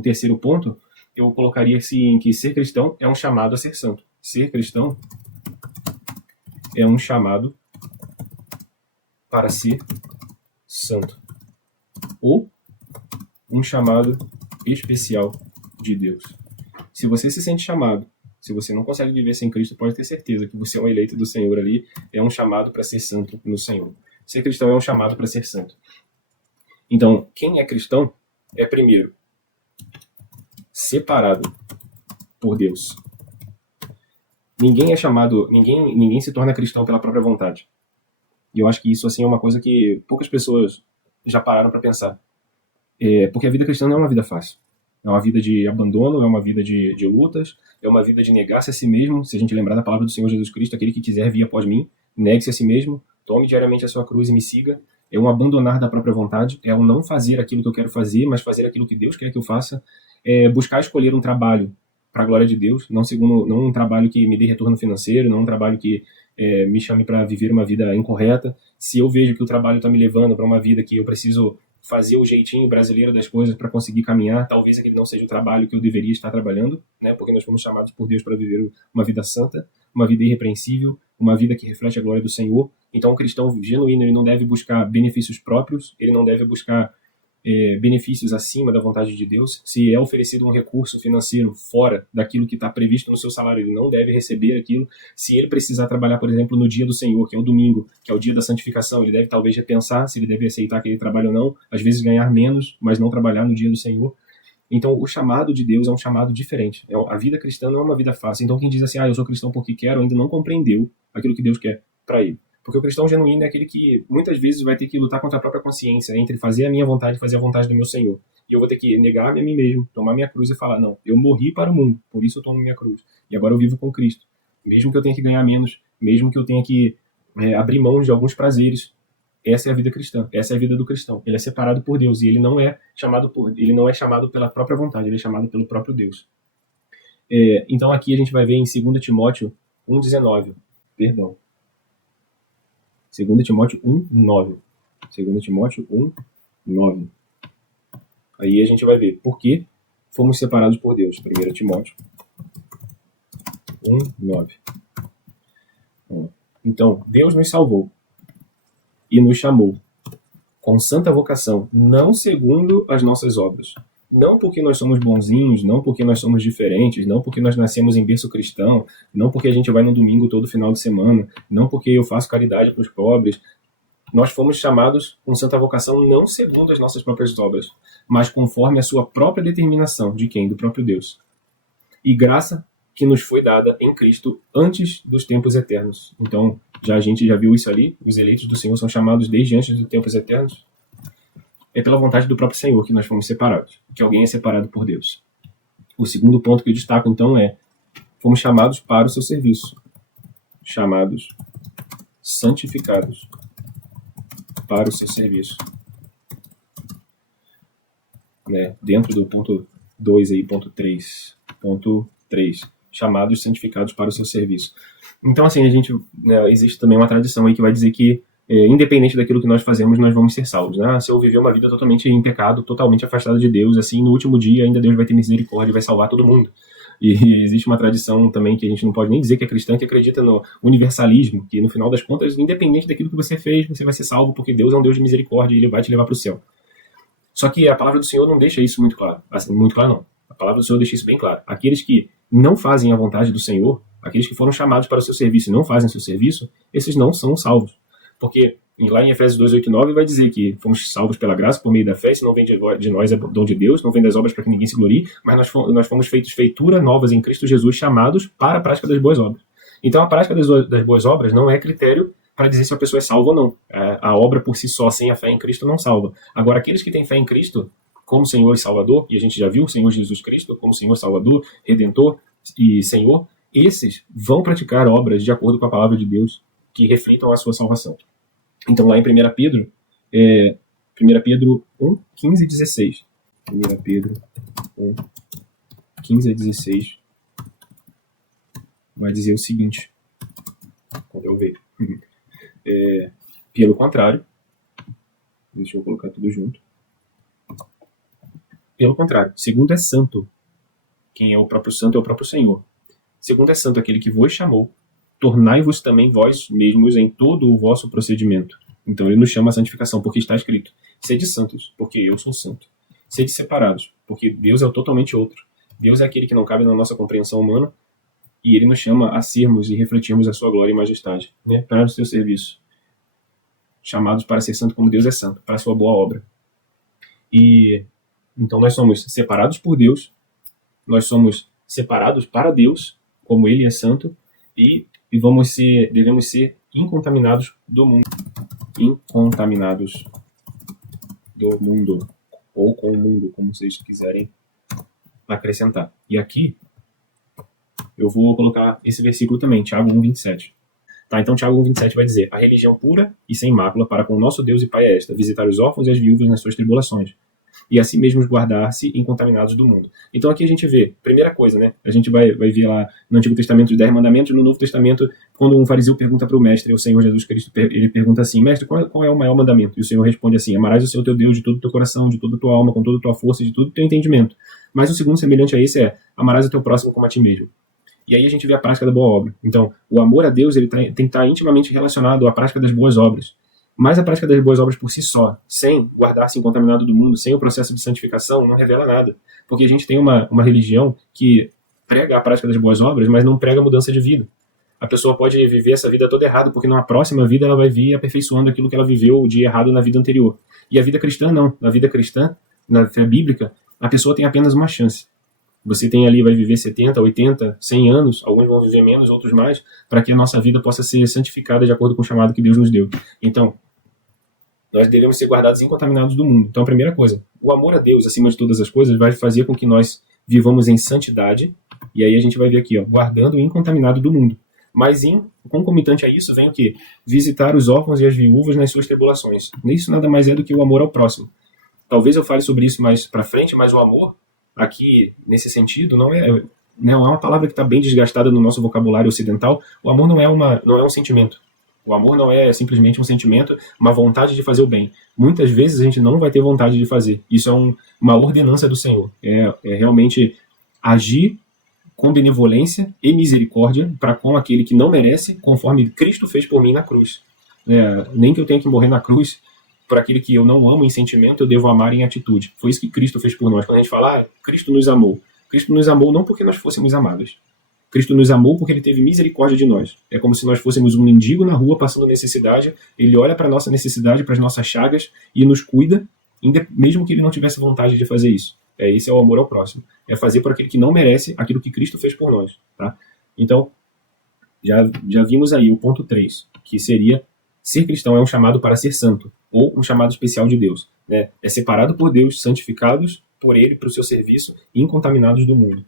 o terceiro ponto, eu colocaria assim, que ser cristão é um chamado a ser santo. Ser cristão é um chamado para ser santo. Ou um chamado especial de Deus. Se você se sente chamado, se você não consegue viver sem Cristo, pode ter certeza que você é um eleito do Senhor ali, é um chamado para ser santo no Senhor. Ser cristão é um chamado para ser santo. Então, quem é cristão é, primeiro, separado por Deus. Ninguém é chamado, ninguém se torna cristão pela própria vontade. E eu acho que isso assim é uma coisa que poucas pessoas já pararam para pensar. Porque a vida cristã não é uma vida fácil. É uma vida de abandono, é uma vida de lutas, é uma vida de negar-se a si mesmo. Se a gente lembrar da palavra do Senhor Jesus Cristo, aquele que quiser vir após mim, negue-se a si mesmo, tome diariamente a sua cruz e me siga. É um abandonar da própria vontade, é um não fazer aquilo que eu quero fazer, mas fazer aquilo que Deus quer que eu faça. É buscar escolher um trabalho para a glória de Deus, não um trabalho que me dê retorno financeiro, não um trabalho que me chame para viver uma vida incorreta. Se eu vejo que o trabalho está me levando para uma vida que eu preciso fazer o jeitinho brasileiro das coisas para conseguir caminhar, talvez aquele não seja o trabalho que eu deveria estar trabalhando, né? Porque nós fomos chamados por Deus para viver uma vida santa, uma vida irrepreensível, uma vida que reflete a glória do Senhor. Então, um cristão genuíno, ele não deve buscar benefícios próprios, ele não deve buscar benefícios acima da vontade de Deus. Se é oferecido um recurso financeiro fora daquilo que está previsto no seu salário, ele não deve receber aquilo. Se ele precisar trabalhar, por exemplo, no dia do Senhor, que é o domingo, que é o dia da santificação, ele deve talvez repensar se ele deve aceitar aquele trabalho ou não, às vezes ganhar menos, mas não trabalhar no dia do Senhor. Então, o chamado de Deus é um chamado diferente. A vida cristã não é uma vida fácil. Então, quem diz assim, eu sou cristão porque quero, ainda não compreendeu aquilo que Deus quer para ele. Porque o cristão genuíno é aquele que muitas vezes vai ter que lutar contra a própria consciência, entre fazer a minha vontade e fazer a vontade do meu Senhor. E eu vou ter que negar-me a mim mesmo, tomar minha cruz e falar, não, eu morri para o mundo, por isso eu tomo minha cruz. E agora eu vivo com Cristo. Mesmo que eu tenha que ganhar menos, mesmo que eu tenha que abrir mão de alguns prazeres, essa é a vida cristã, essa é a vida do cristão. Ele é separado por Deus e ele não é chamado pela própria vontade, ele é chamado pelo próprio Deus. Então aqui a gente vai ver em 2 Timóteo 1,19, perdão. 2 Timóteo 1,9. 2 Timóteo 1,9. Aí a gente vai ver por que fomos separados por Deus. 1 Timóteo 1,9. Então, Deus nos salvou e nos chamou com santa vocação, não segundo as nossas obras. Não porque nós somos bonzinhos, não porque nós somos diferentes, não porque nós nascemos em berço cristão, não porque a gente vai no domingo todo final de semana, não porque eu faço caridade para os pobres. Nós fomos chamados com santa vocação não segundo as nossas próprias obras, mas conforme a sua própria determinação. De quem? Do próprio Deus. E graça que nos foi dada em Cristo antes dos tempos eternos. Então, a gente já viu isso ali, os eleitos do Senhor são chamados desde antes dos tempos eternos. É pela vontade do próprio Senhor que nós fomos separados, que alguém é separado por Deus. O segundo ponto que eu destaco, então, fomos chamados para o seu serviço. Chamados, santificados para o seu serviço. Dentro do ponto 2 aí, ponto 3. Ponto 3. Chamados, santificados para o seu serviço. Então, assim, existe também uma tradição aí que vai dizer que independente daquilo que nós fazemos, nós vamos ser salvos. Se eu viver uma vida totalmente em pecado, totalmente afastado de Deus, assim, no último dia ainda Deus vai ter misericórdia e vai salvar todo mundo. E existe uma tradição também que a gente não pode nem dizer que é cristã, que acredita no universalismo, que no final das contas, independente daquilo que você fez, você vai ser salvo, porque Deus é um Deus de misericórdia e Ele vai te levar para o céu. Só que a palavra do Senhor não deixa isso muito claro. Assim, muito claro não. A palavra do Senhor deixa isso bem claro. Aqueles que não fazem a vontade do Senhor, aqueles que foram chamados para o seu serviço e não fazem o seu serviço, esses não são salvos. Porque lá em Efésios 2, 8 e 9 vai dizer que fomos salvos pela graça, por meio da fé, isso não vem de nós, é dom de Deus, não vem das obras para que ninguém se glorie, mas nós fomos feitos feitura novas em Cristo Jesus, chamados para a prática das boas obras. Então a prática das boas obras não é critério para dizer se a pessoa é salva ou não. A obra por si só, sem a fé em Cristo, não salva. Agora, aqueles que têm fé em Cristo, como Senhor e Salvador, e a gente já viu o Senhor Jesus Cristo como Senhor, Salvador, Redentor e Senhor, esses vão praticar obras de acordo com a palavra de Deus que reflitam a sua salvação. Então, lá em 1 Pedro, 1 Pedro 1, 15 e 16. 1 Pedro 1, 15 a 16 vai dizer o seguinte, quando eu ver. Pelo contrário, deixa eu colocar tudo junto. Pelo contrário, segundo é santo. Quem é o próprio santo é o próprio Senhor. Segundo é santo aquele que vos chamou, tornai-vos também vós mesmos em todo o vosso procedimento. Então ele nos chama a santificação, porque está escrito: sede santos, porque eu sou santo. Sede separados, porque Deus é o totalmente outro. Deus é aquele que não cabe na nossa compreensão humana, e ele nos chama a sermos e refletirmos a sua glória e majestade, né, para o seu serviço. Chamados para ser santo como Deus é santo, para a sua boa obra. E então nós somos separados por Deus, nós somos separados para Deus, como ele é santo, e devemos ser incontaminados do mundo. Incontaminados do mundo, ou com o mundo, como vocês quiserem acrescentar. E aqui eu vou colocar esse versículo também, Tiago 1:27. Tá, então Tiago 1:27 vai dizer: a religião pura e sem mácula para com o nosso Deus e Pai é esta, visitar os órfãos e as viúvas nas suas tribulações, e assim mesmo guardar-se incontaminados do mundo. Então aqui a gente vê, primeira coisa, né? A gente vai ver lá no Antigo Testamento os 10 mandamentos, no Novo Testamento, quando um fariseu pergunta para o mestre, o Senhor Jesus Cristo, ele pergunta assim: mestre, qual é o maior mandamento? E o Senhor responde assim: amarás o Senhor teu Deus de todo o teu coração, de toda a tua alma, com toda a tua força, de todo o teu entendimento. Mas o segundo semelhante a esse é: amarás o teu próximo como a ti mesmo. E aí a gente vê a prática da boa obra. Então, o amor a Deus ele tem que estar intimamente relacionado à prática das boas obras. Mas a prática das boas obras por si só, sem guardar-se incontaminado do mundo, sem o processo de santificação, não revela nada. Porque a gente tem uma religião que prega a prática das boas obras, mas não prega a mudança de vida. A pessoa pode viver essa vida toda errada, porque numa próxima vida ela vai vir aperfeiçoando aquilo que ela viveu de errado na vida anterior. E a vida cristã não. Na vida cristã, na fé bíblica, a pessoa tem apenas uma chance. Você tem ali, vai viver 70, 80, 100 anos, alguns vão viver menos, outros mais, para que a nossa vida possa ser santificada de acordo com o chamado que Deus nos deu. Então, nós devemos ser guardados incontaminados do mundo. Então, a primeira coisa, o amor a Deus, acima de todas as coisas, vai fazer com que nós vivamos em santidade, e aí a gente vai ver aqui, ó, guardando o incontaminado do mundo. Mas, concomitante a isso, vem o quê? Visitar os órfãos e as viúvas nas suas tribulações. Isso nada mais é do que o amor ao próximo. Talvez eu fale sobre isso mais para frente, mas o amor aqui, nesse sentido, não é uma palavra que está bem desgastada no nosso vocabulário ocidental. O amor não é um sentimento. O amor não é simplesmente um sentimento, uma vontade de fazer o bem. Muitas vezes a gente não vai ter vontade de fazer. Isso é uma ordenança do Senhor. É realmente agir com benevolência e misericórdia para com aquele que não merece, conforme Cristo fez por mim na cruz. Nem que eu tenha que morrer na cruz, por aquele que eu não amo em sentimento, eu devo amar em atitude. Foi isso que Cristo fez por nós. Quando a gente fala, Cristo nos amou. Cristo nos amou não porque nós fôssemos amáveis. Cristo nos amou porque ele teve misericórdia de nós. É como se nós fôssemos um mendigo na rua passando necessidade. Ele olha para a nossa necessidade, para as nossas chagas e nos cuida, mesmo que ele não tivesse vontade de fazer isso. Esse é o amor ao próximo. É fazer por aquele que não merece aquilo que Cristo fez por nós. Tá? Então, já vimos aí o ponto 3, que seria: ser cristão é um chamado para ser santo, ou um chamado especial de Deus. Né? É separado por Deus, santificados por ele, para o seu serviço, e incontaminados do mundo.